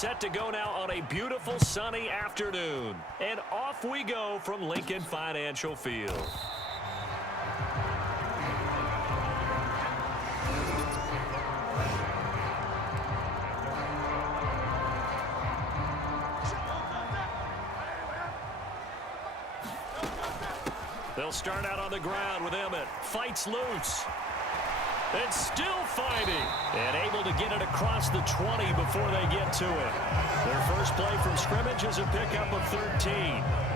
set to go now on a beautiful sunny afternoon. And off we go from Lincoln Financial Field. They'll start out on the ground with Emmett. Fights loose. And still fighting. And able to get it across the 20 before they get to it. Their first play from scrimmage is a pickup of 13.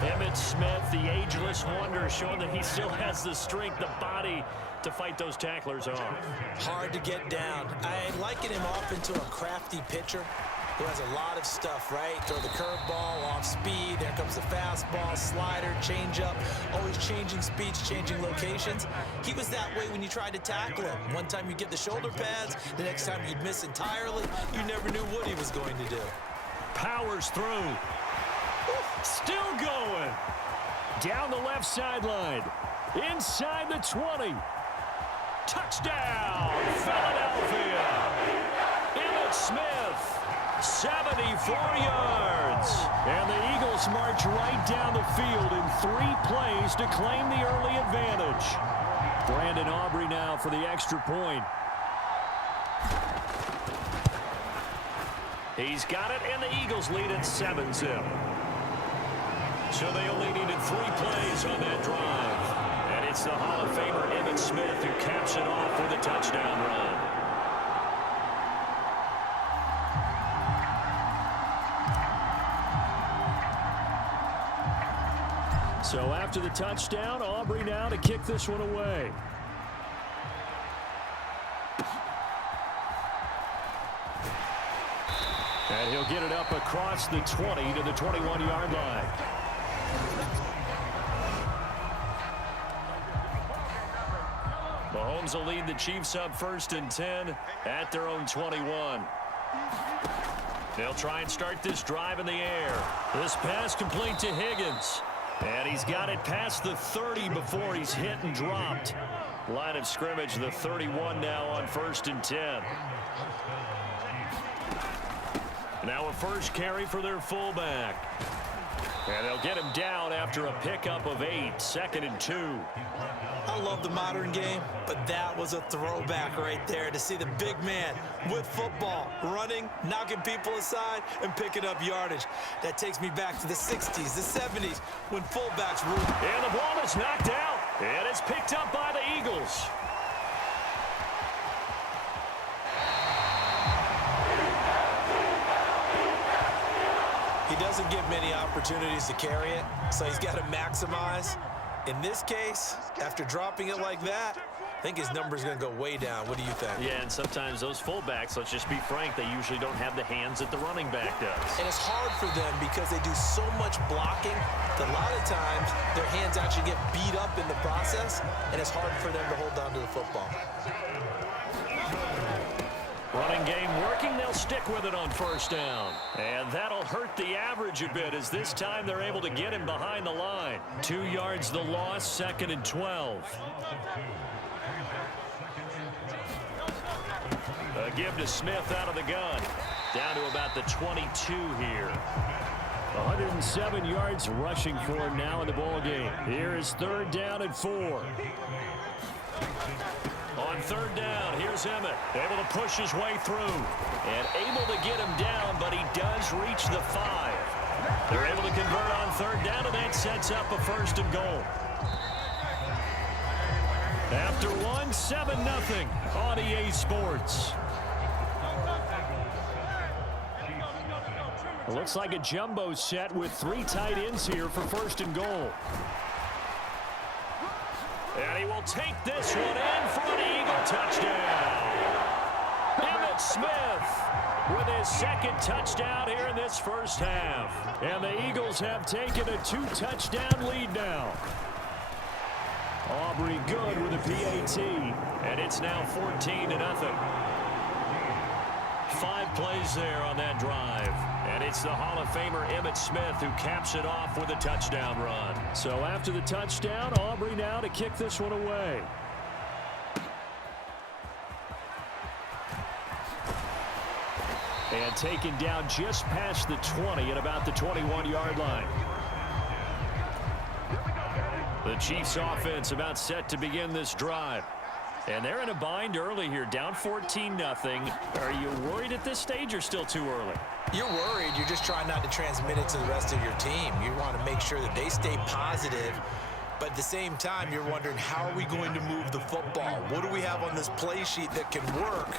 Emmitt Smith, the ageless wonder, showing that he still has the strength, the body to fight those tacklers off. Hard to get down. I liken him off into a crafty pitcher who has a lot of stuff, right? Throw the curveball, off speed, there comes the fastball, slider, changeup, always changing speeds, changing locations. He was that way when you tried to tackle him. One time you'd get the shoulder pads, the next time you'd miss entirely. You never knew what he was going to do. Powers through. Still going. Down the left sideline. Inside the 20. Touchdown, Philadelphia. Emmitt Smith. 74 yards. And the Eagles march right down the field in 3 plays to claim the early advantage. Brandon Aubrey now for the extra point. He's got it, and the Eagles lead at 7-0. So they only needed 3 plays on that drive. And it's the Hall of Famer Emmitt Smith who caps it off with a touchdown run. So after the touchdown, Aubrey now to kick this one away. And he'll get it up across the 20 to the 21-yard line. Mahomes will lead the Chiefs up 1st and 10 at their own 21. They'll try and start this drive in the air. This pass complete to Higgins. And he's got it past the 30 before he's hit and dropped. Line of scrimmage, the 31 now on 1st and 10. Now a first carry for their fullback. And they'll get him down after a pickup of 8, 2nd and 2. I love the modern game, but that was a throwback right there to see the big man with football, running, knocking people aside, and picking up yardage. That takes me back to the 60s, the 70s, when fullbacks ruled. And the ball is knocked out, and it's picked up by the Eagles. He doesn't get many opportunities to carry it, so he's got to maximize. In this case, after dropping it like that, I think his number's going to go way down. What do you think? Yeah, and sometimes those fullbacks, let's just be frank, they usually don't have the hands that the running back does. And it's hard for them because they do so much blocking that a lot of times their hands actually get beat up in the process, and it's hard for them to hold on to the football. Running game working, they'll stick with it on 1st down. And that'll hurt the average a bit as this time they're able to get him behind the line. 2 yards the loss, 2nd and 12. A give to Smith out of the gun. Down to about the 22 here. 107 yards rushing for him now in the ballgame. Here is 3rd down and 4. On 3rd down, here's Emmett, able to push his way through and able to get him down, but he does reach the 5. They're able to convert on 3rd down, and that sets up a 1st and goal. After 1, 7-0 on EA Sports. It looks like a jumbo set with 3 tight ends here for 1st and goal. And he will take this one in for an Eagle touchdown. Emmitt Smith with his 2nd touchdown here in this first half. And the Eagles have taken a 2-touchdown lead now. Aubrey good with a PAT. And it's now 14-0. 5 plays there on that drive. And it's the Hall of Famer Emmitt Smith who caps it off with a touchdown run. So after the touchdown, Aubrey now to kick this one away. And taken down just past the 20 at about the 21-yard line. The Chiefs offense about set to begin this drive. And they're in a bind early here, down 14-0. Are you worried at this stage or still too early? You're worried. You're just trying not to transmit it to the rest of your team. You want to make sure that they stay positive. But at the same time, you're wondering, how are we going to move the football? What do we have on this play sheet that can work?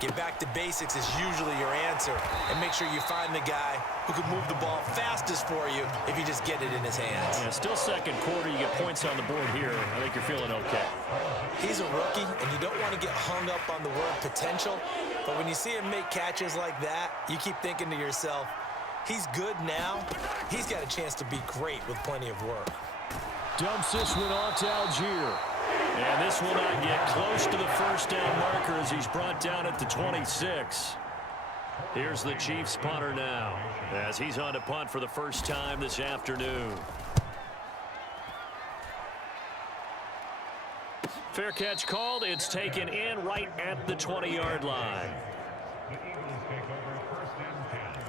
Get back to basics is usually your answer. And make sure you find the guy who can move the ball fastest for you if you just get it in his hands. Yeah, still second quarter. You get points on the board here. I think you're feeling okay. He's a rookie, and you don't want to get hung up on the word potential. But when you see him make catches like that, you keep thinking to yourself, he's good now. He's got a chance to be great with plenty of work. Dumps this one off to Algier. And this will not get close to the first down marker as he's brought down at the 26. Here's the Chiefs punter now as he's on to punt for the first time this afternoon. Fair catch called. It's taken in right at the 20-yard line.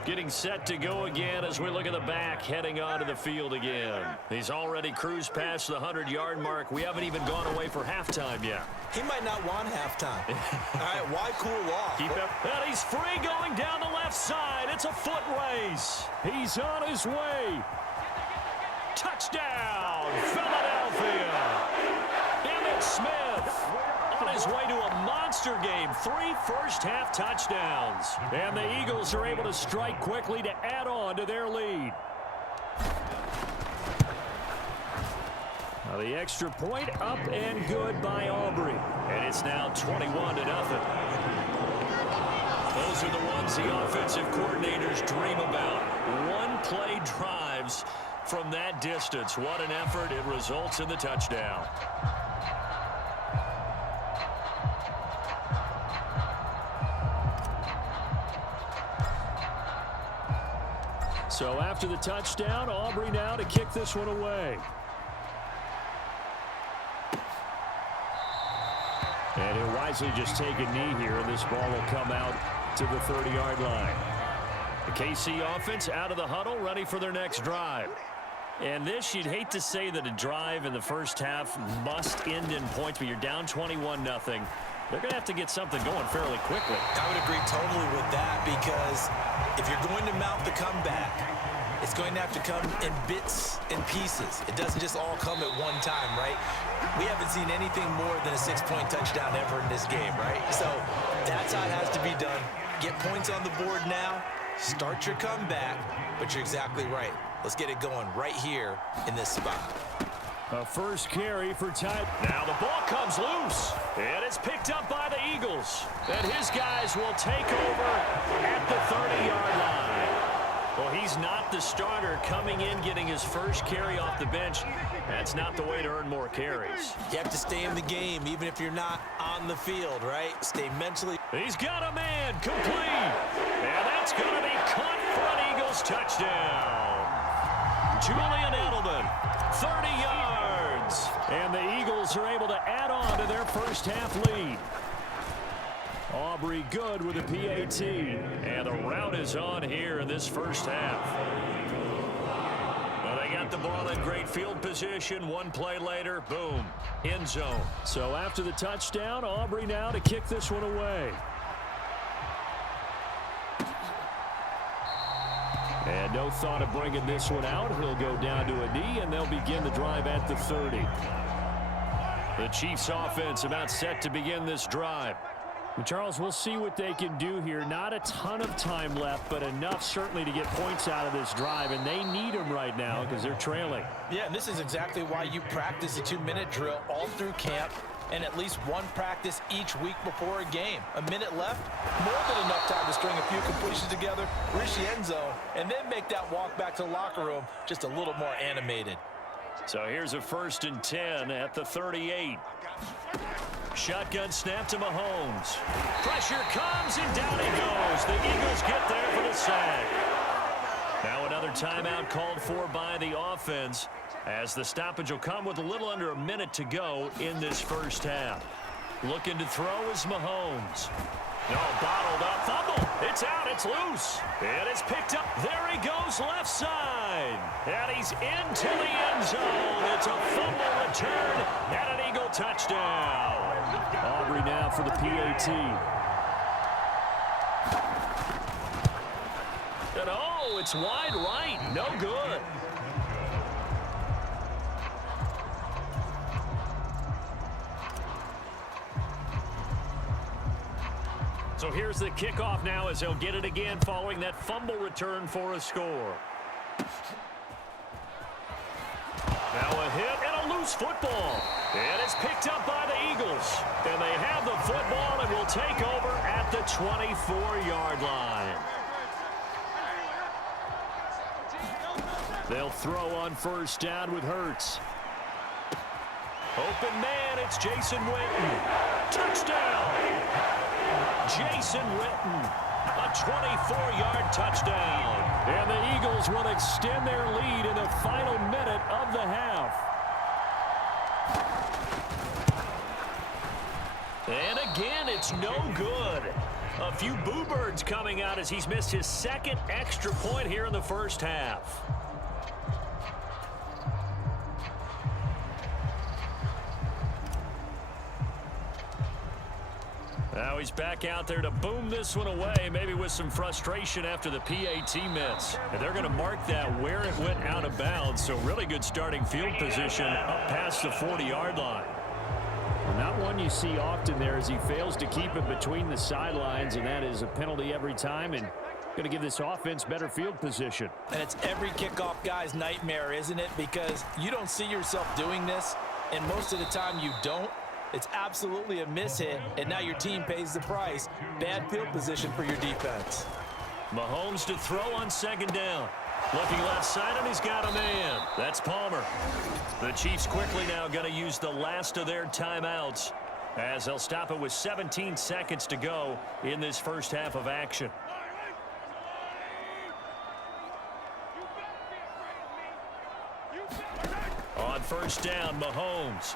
Getting set to go again as we look at the back heading onto the field again. He's already cruised past the 100-yard mark. We haven't even gone away for halftime yet. He might not want halftime. All right, why cool off? Keep up. And he's free going down the left side. It's a foot race. He's on his way. Touchdown, Philadelphia. Emmitt Smith on his way to a monster game. 3 first-half touchdowns. And the Eagles are able to strike quickly to add on to their lead. Now the extra point up and good by Aubrey. And it's now 21-0. Those are the ones the offensive coordinators dream about. One-play drives from that distance. What an effort. It results in the touchdown. So after the touchdown, Aubrey now to kick this one away. And he'll wisely just take a knee here, and this ball will come out to the 30-yard line. The KC offense out of the huddle, ready for their next drive. And this, you'd hate to say that a drive in the first half must end in points, but you're down 21-0. They're going to have to get something going fairly quickly. I would agree totally with that, because if you're going to mount the comeback, it's going to have to come in bits and pieces. It doesn't just all come at one time, right? We haven't seen anything more than a 6-point touchdown ever in this game, right? So that's how it has to be done. Get points on the board now, start your comeback, but you're exactly right. Let's get it going right here in this spot. A first carry for Ty. Now the ball comes loose, and it's picked up by the Eagles. And his guys will take over at the 30-yard line. Well, he's not the starter coming in, getting his first carry off the bench. That's not the way to earn more carries. You have to stay in the game, even if you're not on the field, right? Stay mentally. He's got a man complete. And that's going to be caught for an Eagles touchdown. Julian Edelman, 30 yards. And the Eagles are able to add on to their first half lead. Aubrey good with a PAT. And the route is on here in this first half. Well, they got the ball in great field position. One play later, boom, end zone. So after the touchdown, Aubrey now to kick this one away. And no thought of bringing this one out. He'll go down to a knee, and they'll begin the drive at the 30. The Chiefs offense about set to begin this drive. And Charles, we'll see what they can do here. Not a ton of time left, but enough certainly to get points out of this drive, and they need them right now because they're trailing. Yeah, and this is exactly why you practice a 2-minute drill all through camp and at least one practice each week before a game. A minute left, more than enough time to string a few completions together, reach the end zone, and then make that walk back to the locker room just a little more animated. So here's a 1st and 10 at the 38. Shotgun snap to Mahomes. Pressure comes, and down he goes. The Eagles get there for the sack. Now another timeout called for by the offense, as the stoppage will come with a little under a minute to go in this first half. Looking to throw is Mahomes. No, bottled up. Fumble. It's out. It's loose. And it's picked up. There he goes left side. And he's into the end zone. It's a fumble return and an Eagle touchdown. Aubrey now for the PAT. And oh, it's wide right. No good. So here's the kickoff now as they'll get it again following that fumble return for a score. Now a hit and a loose football. And it's picked up by the Eagles. And they have the football and will take over at the 24-yard line. They'll throw on first down with Hurts. Open man, it's Jason Witten. Touchdown! Jason Witten, a 24-yard touchdown. And the Eagles will extend their lead in the final minute of the half. And again, it's no good. A few boo birds coming out as he's missed his second extra point here in the first half. Now he's back out there to boom this one away, maybe with some frustration after the PAT miss. And they're going to mark that where it went out of bounds, so really good starting field position up past the 40-yard line. Well, not one you see often there as he fails to keep it between the sidelines, and that is a penalty every time, and going to give this offense better field position. And it's every kickoff guy's nightmare, isn't it? Because you don't see yourself doing this, and most of the time you don't. It's absolutely a mishit, and now your team pays the price. Bad field position for your defense. Mahomes to throw on second down. Looking left side, and he's got a man. That's Palmer. The Chiefs quickly now going to use the last of their timeouts as they'll stop it with 17 seconds to go in this first half of action. On first down, Mahomes.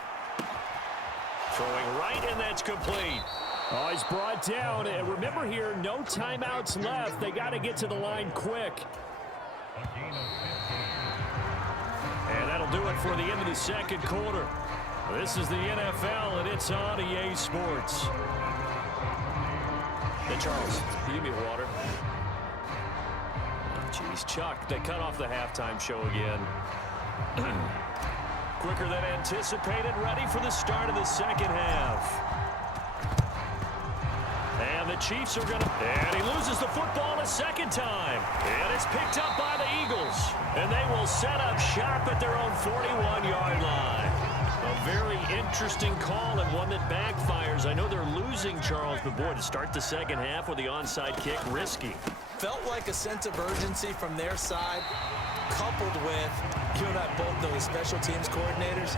Throwing right, and that's complete. Oh, he's brought down. And remember here, no timeouts left. They got to get to the line quick. And that'll do it for the end of the second quarter. This is the NFL, and it's on EA Sports. Hey, Charles, can you give me water? Jeez, Chuck, they cut off the halftime show again. Quicker than anticipated, ready for the start of the second half. And the Chiefs are going to... And he loses the football a second time. And it's picked up by the Eagles. And they will set up shop at their own 41-yard line. A very interesting call and one that backfires. I know they're losing, Charles, but boy, to start the second half with the onside kick, risky. Felt like a sense of urgency from their side, coupled with, you and I both know the special teams coordinators,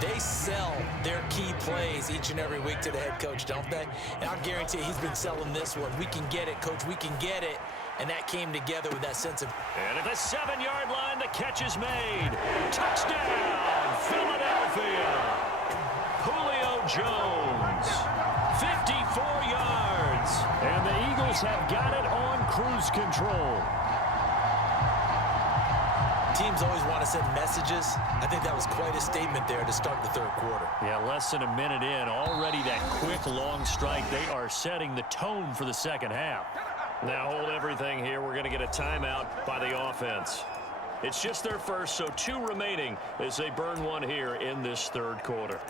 they sell their key plays each and every week to the head coach, don't they? And I'll guarantee you he's been selling this one. We can get it, coach, we can get it. And that came together with that sense of... And at the 7-yard line, the catch is made. Touchdown, Philadelphia. Julio Jones, 54 yards. And the Eagles have got it on cruise control. Teams always want to send messages. I think that was quite a statement there to start the third quarter. Yeah, less than a minute in. Already that quick, long strike. They are setting the tone for the second half. Now hold everything here. We're going to get a timeout by the offense. It's just their first, so 2 remaining as they burn one here in this third quarter.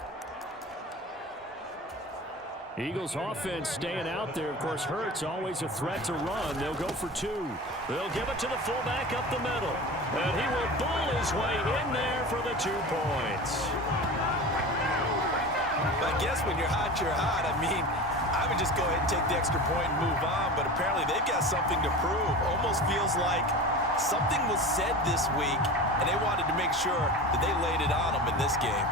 Eagles offense staying out there. Of course, Hurts always a threat to run. They'll go for 2. They'll give it to the fullback up the middle. And he will bull his way in there for the 2 points. I guess when you're hot, you're hot. I mean, I would just go ahead and take the extra point and move on, but apparently they've got something to prove. Almost feels like something was said this week, and they wanted to make sure that they laid it on them in this game.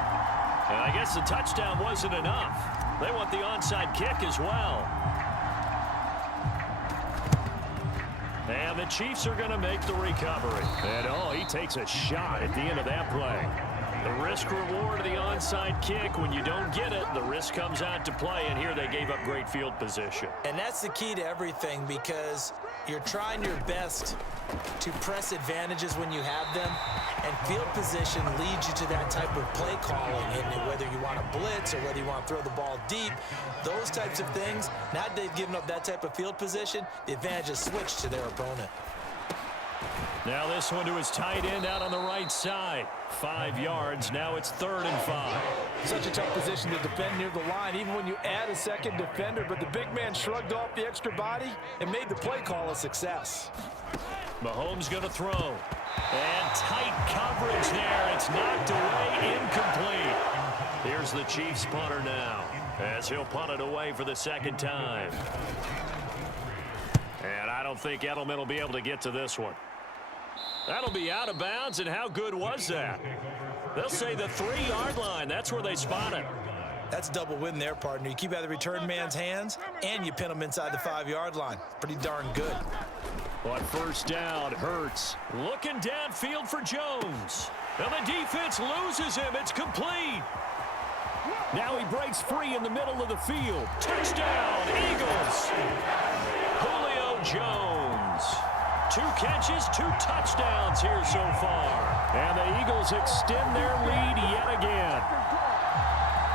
And I guess the touchdown wasn't enough. They want the onside kick as well. And the Chiefs are going to make the recovery. And, oh, he takes a shot at the end of that play. The risk reward of the onside kick. When you don't get it, the risk comes out to play, and here they gave up great field position. And that's the key to everything, because you're trying your best to press advantages when you have them, and field position leads you to that type of play calling. And whether you want to blitz or whether you want to throw the ball deep, those types of things, now that they've given up that type of field position, the advantage is switched to their opponent. Now this one to his tight end out on the right side. 5 yards. Now it's 3rd and 5. Such a tough position to defend near the line, even when you add a second defender. But the big man shrugged off the extra body and made the play call a success. Mahomes going to throw. And tight coverage there. It's knocked away, incomplete. Here's the Chiefs punter now, as he'll punt it away for the 2nd time. And I don't think Edelman will be able to get to this one. That'll be out of bounds, and how good was that? They'll say the 3-yard line. That's where they spot it. That's a double win there, partner. You keep out of the return man's hands, and you pin him inside the 5-yard line. Pretty darn good. On 1st down, Hurts looking downfield for Jones. And the defense loses him. It's complete. Now he breaks free in the middle of the field. Touchdown, Eagles. Julio Jones. 2 catches, 2 touchdowns here so far. And the Eagles extend their lead yet again.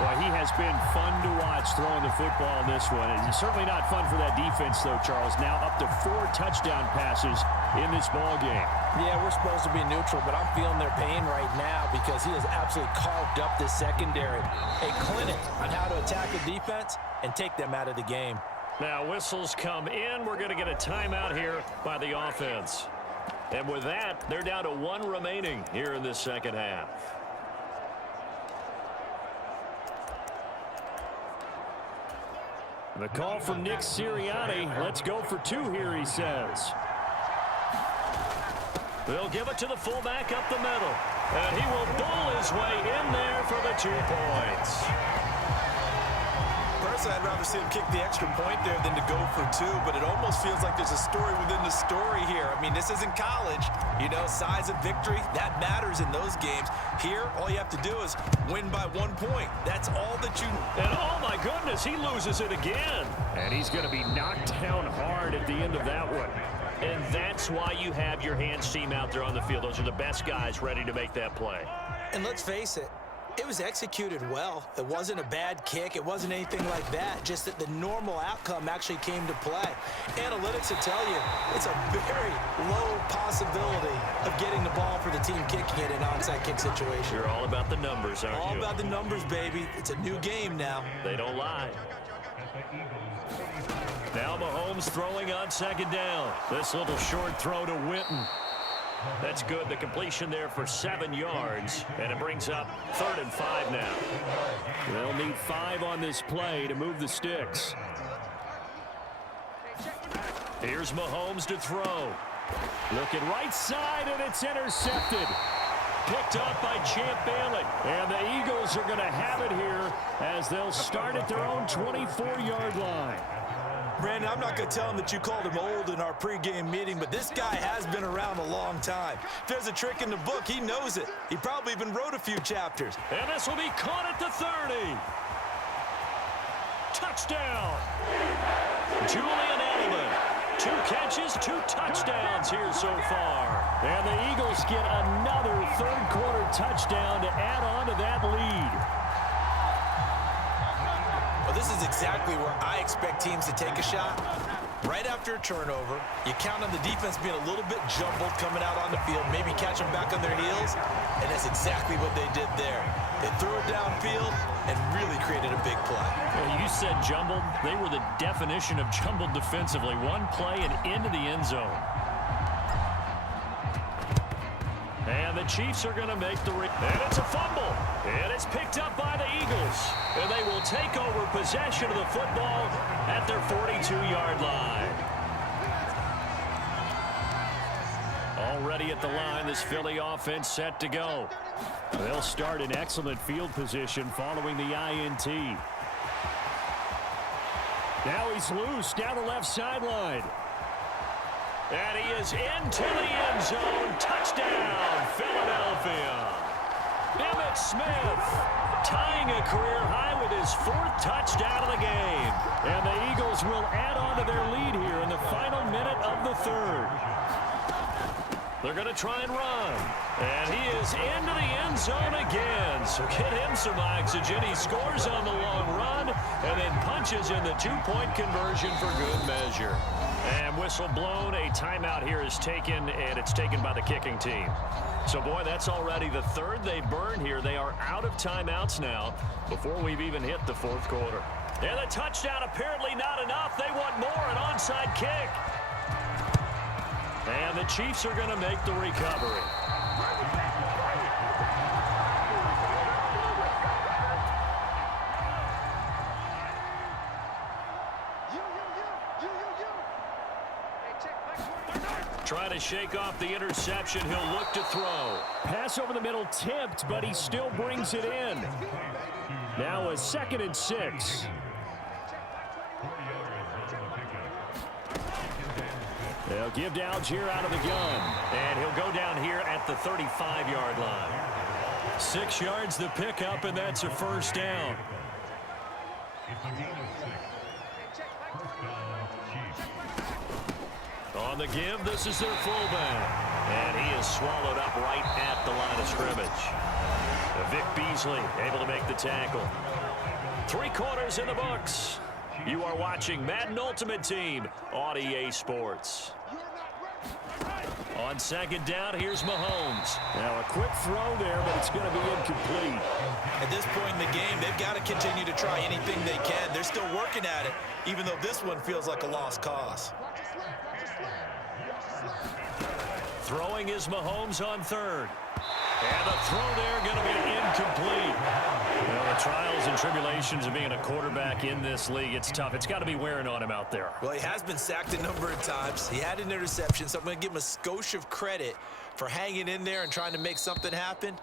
Boy, he has been fun to watch throwing the football in this one. It's certainly not fun for that defense, though, Charles. Now up to 4 touchdown passes in this ball game. Yeah, we're supposed to be neutral, but I'm feeling their pain right now because he has absolutely carved up this secondary. A clinic on how to attack the defense and take them out of the game. Now whistles come in. We're going to get a timeout here by the offense. And with that, they're down to 1 remaining here in this 2nd half. The call from Nick Sirianni. Let's go for 2 here, he says. They'll give it to the fullback up the middle. And he will bull his way in there for the 2 points. Personally, I'd rather see him kick the extra point there than to go for 2, but it almost feels like there's a story within the story here. I mean, this isn't college. You know, size of victory, that matters in those games. Here, all you have to do is win by 1 point. That's all that you... And oh my goodness, he loses it again. And he's going to be knocked down hard at the end of that one. And that's why you have your hands team out there on the field. Those are the best guys ready to make that play. And let's face it, it was executed well. It wasn't a bad kick. It wasn't anything like that. Just that the normal outcome actually came to play. Analytics will tell you it's a very low possibility of getting the ball for the team kicking it in an onside kick situation. You're all about the numbers, aren't you? All about the numbers, baby. It's a new game now. They don't lie. Now Mahomes throwing on 2nd down. This little short throw to Witten. That's good. The completion there for 7 yards. And it brings up 3rd and 5 now. They'll need 5 on this play to move the sticks. Here's Mahomes to throw. Looking right side, and it's intercepted. Picked up by Champ Bailey. And the Eagles are going to have it here as they'll start at their own 24-yard line. Brandon, I'm not going to tell him that you called him old in our pregame meeting, but this guy has been around a long time. If there's a trick in the book, he knows it. He probably even wrote a few chapters. And this will be caught at the 30. Touchdown. Julian Edelman. 2 catches, 2 touchdowns here so far. And the Eagles get another 3rd quarter touchdown to add on to that lead. Well, this is exactly where I expect teams to take a shot. Right after a turnover, you count on the defense being a little bit jumbled coming out on the field, maybe catch them back on their heels, and that's exactly what they did there. They threw it downfield and really created a big play. Well, you said jumbled. They were the definition of jumbled defensively. 1 play and into the end zone. And the Chiefs are going to make the and it's a fumble. And it's picked up by the Eagles. And they will take over possession of the football at their 42-yard line. Already at the line, this Philly offense set to go. They'll start in excellent field position following the INT. Now he's loose down the left sideline. And he is into the end zone. Touchdown, Philadelphia. Emmitt Smith tying a career high with his 4th touchdown of the game. And the Eagles will add on to their lead here in the final minute of the 3rd. They're going to try and run. And he is into the end zone again. So get him some oxygen. He scores on the long run and then punches in the 2-point conversion for good measure. And whistle blown. A timeout here is taken, and it's taken by the kicking team. So, boy, that's already the 3rd they burned here. They are out of timeouts now before we've even hit the 4th quarter. And the touchdown apparently not enough. They want more, an onside kick. And the Chiefs are going to make the recovery. Trying to shake off the interception. He'll look to throw. Pass over the middle tipped, but he still brings it in. Now a 2nd and 6. They'll give to Algier out of the gun. And he'll go down here at the 35-yard line. 6 yards the pickup, and that's a 1st down. On the give, this is their fullback. And he is swallowed up right at the line of scrimmage. Vic Beasley able to make the tackle. 3 quarters in the books. You are watching Madden Ultimate Team on EA Sports. On 2nd down, here's Mahomes. Now a quick throw there, but it's going to be incomplete. At this point in the game, they've got to continue to try anything they can. They're still working at it, even though this one feels like a lost cause. Throwing is Mahomes on 3rd. And the throw there going to be incomplete. Well, the trials and tribulations of being a quarterback in this league, it's tough. It's got to be wearing on him out there. Well, he has been sacked a number of times. He had an interception, so I'm going to give him a skosh of credit for hanging in there and trying to make something happen,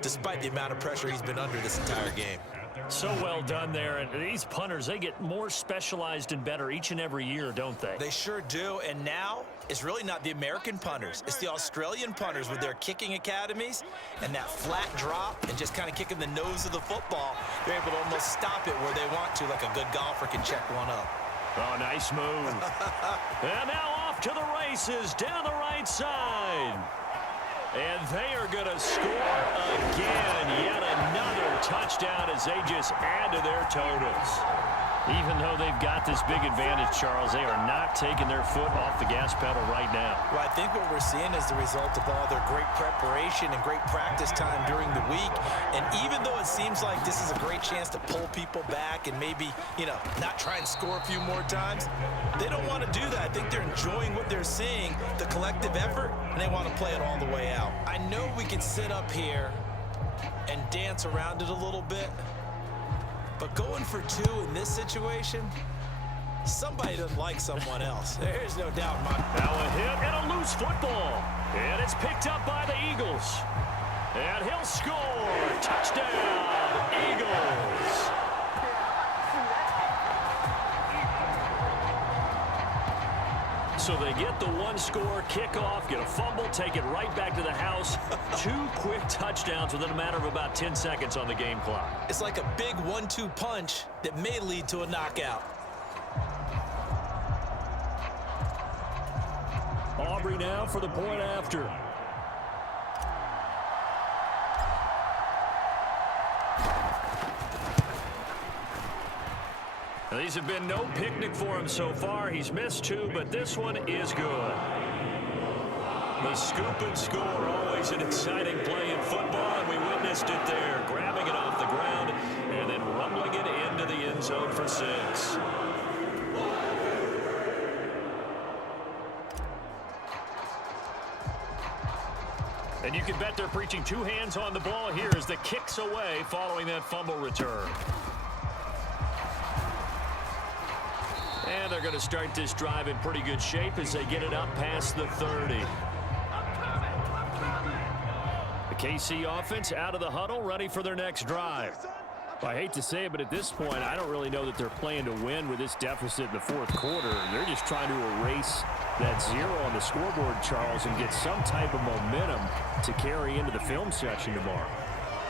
despite the amount of pressure he's been under this entire game. So well done there. And these punters, they get more specialized and better each and every year, don't they? They sure do. And now it's really not the American punters. It's the Australian punters with their kicking academies and that flat drop and just kind of kicking the nose of the football. They're able to almost stop it where they want to, like a good golfer can check one up. Oh, nice move. And now off to the races down the right side. And they are going to score again. Yet another touchdown as they just add to their totals. Even though they've got this big advantage, Charles, they are not taking their foot off the gas pedal right now. Well, I think what we're seeing is the result of all their great preparation and great practice time during the week. And even though it seems like this is a great chance to pull people back and maybe, not try and score a few more times, they don't want to do that. I think they're enjoying what they're seeing, the collective effort, and they want to play it all the way out. I know we can sit up here and dance around it a little bit, but going for 2 in this situation, somebody doesn't like someone else. There's no doubt. Now a hit and a loose football. And it's picked up by the Eagles. And he'll score. Touchdown, Eagles. So they get the 1-score kickoff, get a fumble, take it right back to the house. 2 quick touchdowns within a matter of about 10 seconds on the game clock. It's like a big 1-2 punch that may lead to a knockout. Aubrey now for the point after. These have been no picnic for him so far. He's missed 2, but this one is good. The scoop and score, always an exciting play in football, and we witnessed it there, grabbing it off the ground and then rumbling it into the end zone for 6. And you can bet they're preaching 2 hands on the ball here as the kick's away following that fumble return. And they're going to start this drive in pretty good shape as they get it up past the 30. The KC offense out of the huddle, ready for their next drive. I hate to say it, but at this point, I don't really know that they're playing to win with this deficit in the 4th quarter. They're just trying to erase that 0 on the scoreboard, Charles, and get some type of momentum to carry into the film session tomorrow.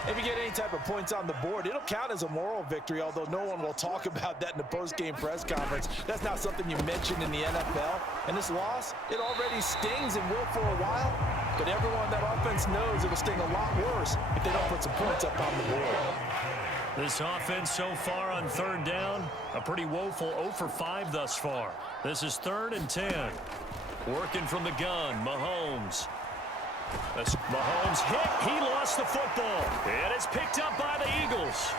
If you get any type of points on the board, it'll count as a moral victory, although no one will talk about that in the post-game press conference. That's not something you mention in the NFL. And this loss, it already stings and will for a while, but everyone on that offense knows it'll sting a lot worse if they don't put some points up on the board. This offense so far on third down, a pretty woeful 0 for 5 thus far. This is 3rd and 10. Working from the gun, Mahomes. That's Mahomes hit. He lost the football. And it's picked up by the Eagles.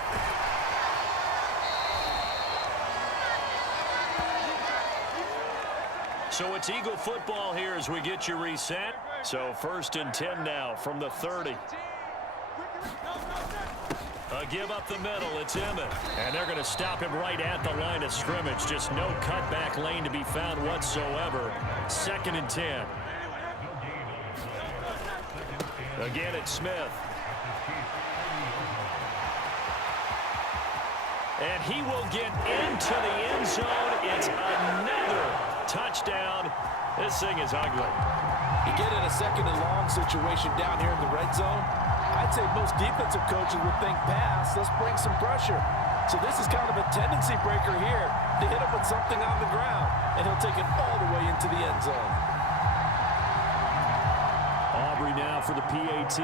So it's Eagle football here as we get you reset. So 1st and 10 now from the 30. A give up the middle. It's Emmett. And they're going to stop him right at the line of scrimmage. Just no cutback lane to be found whatsoever. 2nd and 10. Again, it's Smith. And he will get into the end zone. It's another touchdown. This thing is ugly. You get in a 2nd and long situation down here in the red zone, I'd say most defensive coaches would think pass. Let's bring some pressure. So this is kind of a tendency breaker here to hit him with something on the ground, and he'll take it all the way into the end zone. Aubrey now for the PAT.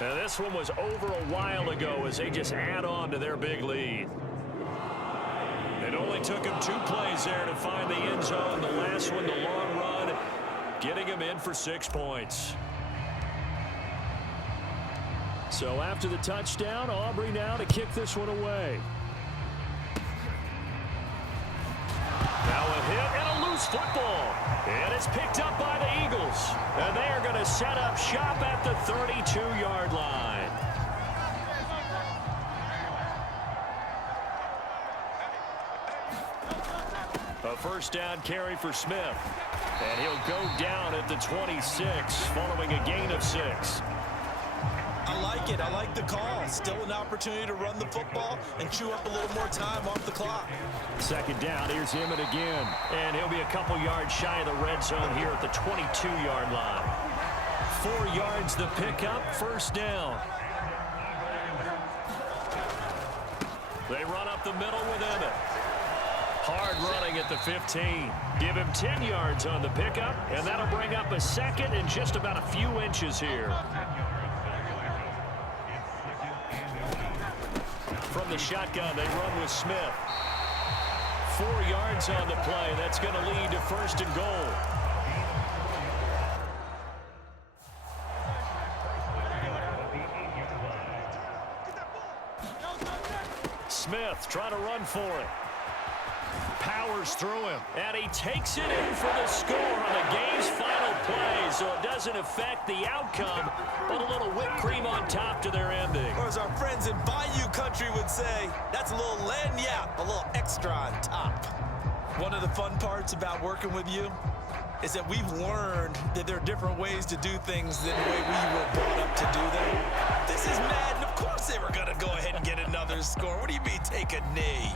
Now this one was over a while ago as they just add on to their big lead. It only took him 2 plays there to find the end zone. The last one, the long run, getting him in for 6 points. So after the touchdown, Aubrey now to kick this one away. Now a hit and a loose football. And it's picked up by the Eagles. And they are going to set up shop at the 32-yard line. A 1st down carry for Smith. And he'll go down at the 26 following a gain of 6. I like it. I like the call. Still an opportunity to run the football and chew up a little more time off the clock. 2nd down. Here's Emmett again. And he'll be a couple yards shy of the red zone here at the 22-yard line. 4 yards the pickup. 1st down. They run up the middle with Emmett. Hard running at the 15. Give him 10 yards on the pickup, and that'll bring up a 2nd and just about a few inches here. From the shotgun, they run with Smith. 4 yards on the play. That's going to lead to 1st and goal. Smith trying to run for it. Powers through him, and he takes it in for the score on the game's final play, so it doesn't affect the outcome, but a little whipped cream on top to their ending. Or as our friends in Bayou Country would say, that's a little lagniappe, a little extra on top. One of the fun parts about working with you is that we've learned that there are different ways to do things than the way we were brought up to do them. This is Madden. Of course they were going to go ahead and get another score. What do you mean take a knee?